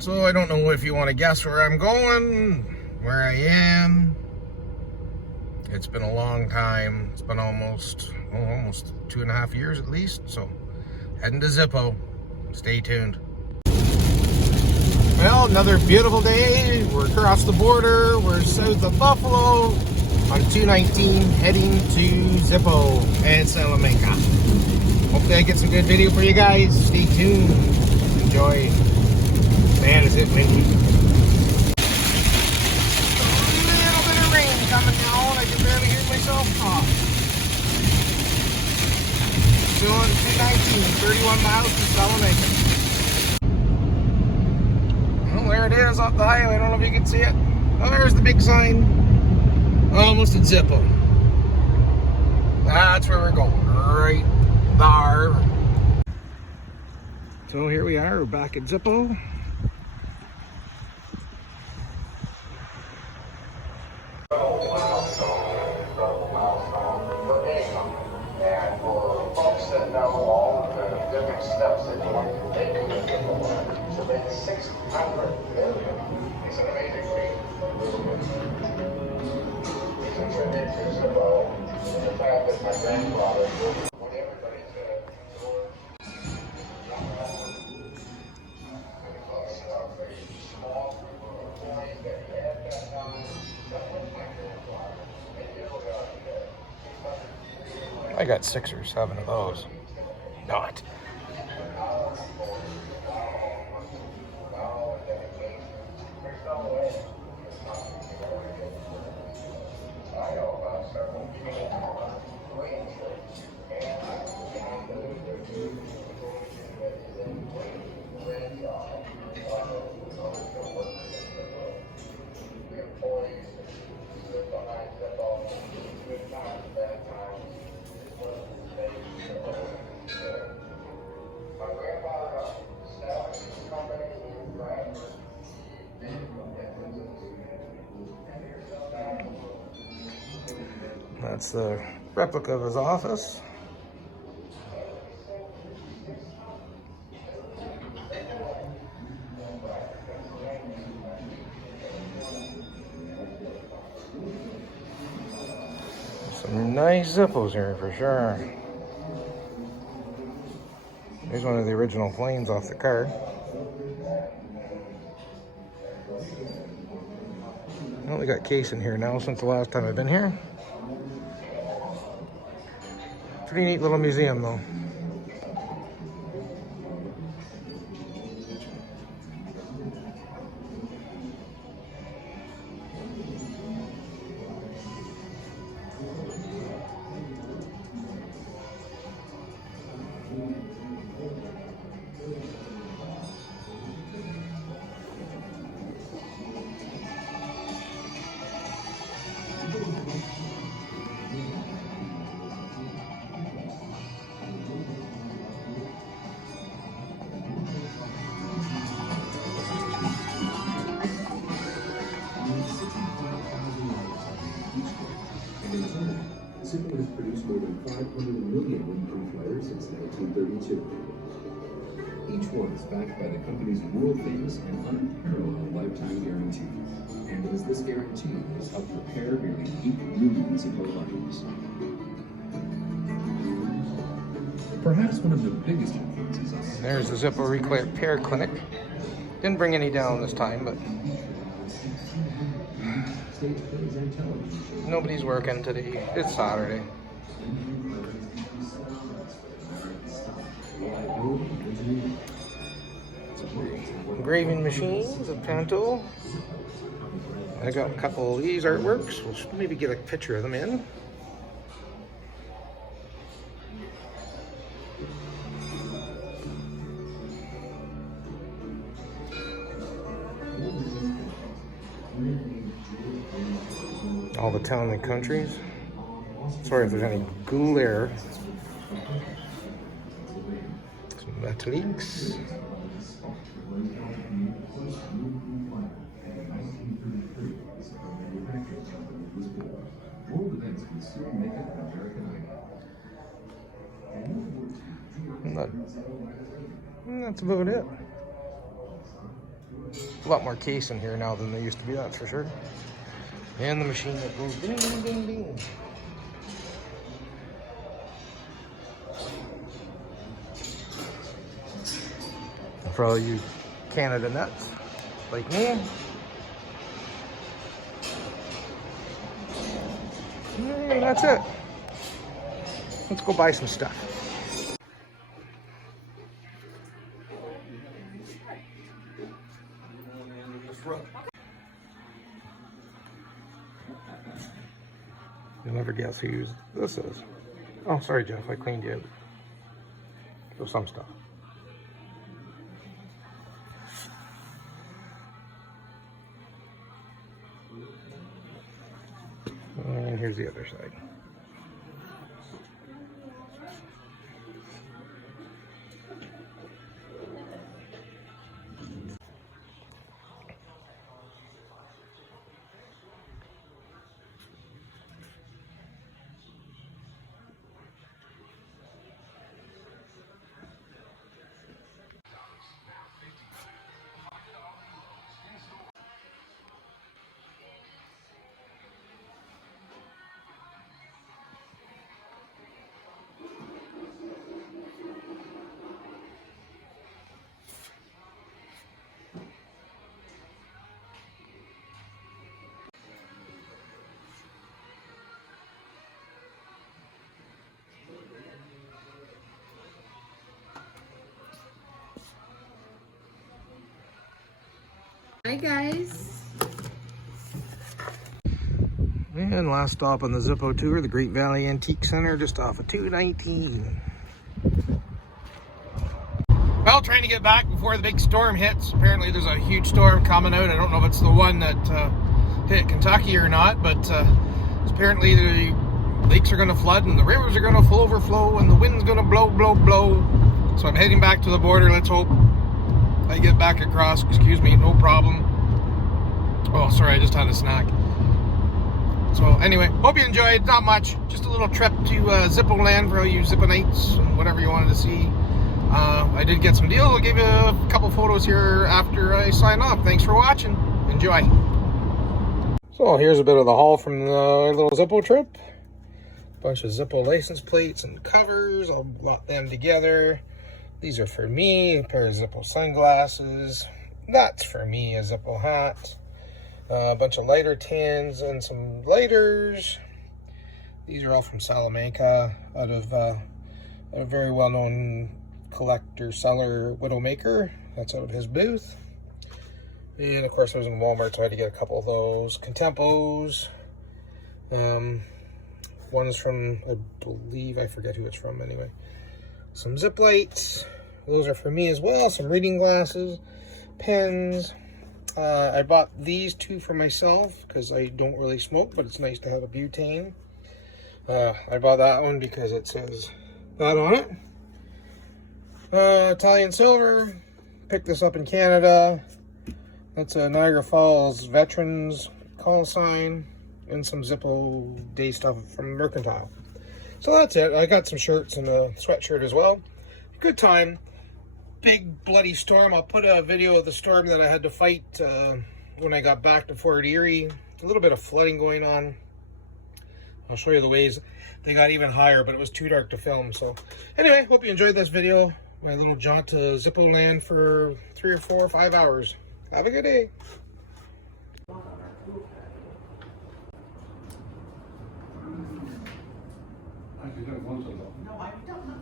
So I don't know if you want to guess where I'm going, where I am. It's been a long time. It's been almost 2.5 years at least. So heading to Zippo. Stay tuned. Well, another beautiful day. We're across the border. We're south of Buffalo on 219 heading to Zippo and Salamanca. Hopefully I get some good video for you guys. Stay tuned. Enjoy. Man, is it windy. A little bit of rain coming down. I can barely hear myself talk. Still on 219, 31 miles to Salamanca. Well, there it is off the highway. I don't know if you can see it. Oh, there's the big sign. Almost at Zippo. That's where we're going. Right there. So here we are. We're back at Zippo. And for folks that know all of the different steps that you take to get the one, to make 600 million is an amazing feat. It's a tremendous about the fact that my grandfather, when everybody said, small group of employees that he had that time, that was my grandfather. And you know, I got 6 or 7 of those. Not. That's the replica of his office. Some nice Zippos here for sure. Here's one of the original planes off the car. I only got case in here now since the last time I've been here. Pretty neat little museum though. Zippo has produced more than 500 million windproof letters since 1932. Each one is backed by the company's world-famous and unparalleled lifetime guarantee. And it is this guarantee that has helped repair nearly 8 million Zippo letters. Perhaps one of the biggest influences on... There's the Zippo Repair Clinic. Didn't bring any down this time, but nobody's working today. It's Saturday. Engraving machines, a Panto. I got a couple of these artworks. We'll maybe get a picture of them in. All the town and countries. Sorry if there's any ghoul air. Some metalliques. That's about it. lot more case in here now than there used to be, that's for sure. And the machine that goes ding, ding, ding, ding. For all you Canada nuts like me. And that's it. Let's go buy some stuff. You'll never guess whose this is. Oh, sorry, Jeff, I cleaned you out. So some stuff. And here's the other side. Hi guys. And last stop on the Zippo tour, the Great Valley Antique Center, just off of 219. Well, trying to get back before the big storm hits. Apparently there's a huge storm coming out. I don't know if it's the one that hit Kentucky or not, but apparently the lakes are going to flood and the rivers are going to overflow and the wind's going to blow, blow, blow. So I'm heading back to the border. Let's hope I get back across. Excuse me, no problem. Oh, sorry, I just had a snack. So anyway, hope you enjoyed. Not much, just a little trip to Zippo land for all you Zipponites and whatever you wanted to see. I did get some deals. I'll give you a couple photos here after I sign off. Thanks for watching. Enjoy. So here's a bit of the haul from the little Zippo trip. Bunch of Zippo license plates and covers. I'll lot them together. These are for me. A pair of Zippo sunglasses. That's for me, a Zippo hat. A bunch of lighter tins and some lighters. These are all from Salamanca, out of a very well-known collector, seller, Widowmaker. That's out of his booth. And of course I was in Walmart, so I had to get a couple of those. Contempos. One is from, I believe, I forget who it's from anyway. Some zip lights. Those are for me as well. Some reading glasses. Pens. I bought these two for myself because I don't really smoke, but it's nice to have a butane. I bought that one because it says that on it. Italian silver. Picked this up in Canada. That's a Niagara Falls Veterans call sign. And some Zippo day stuff from Mercantile. So that's it. I got some shirts and a sweatshirt as well. Good time. Big bloody storm. I'll put a video of the storm that I had to fight when I got back to Fort Erie. A little bit of flooding going on. I'll show you the ways they got even higher, but it was too dark to film. So anyway, hope you enjoyed this video. My little jaunt to Zippo land for 3 or 4 or 5 hours. Have a good day. No, I don't know that.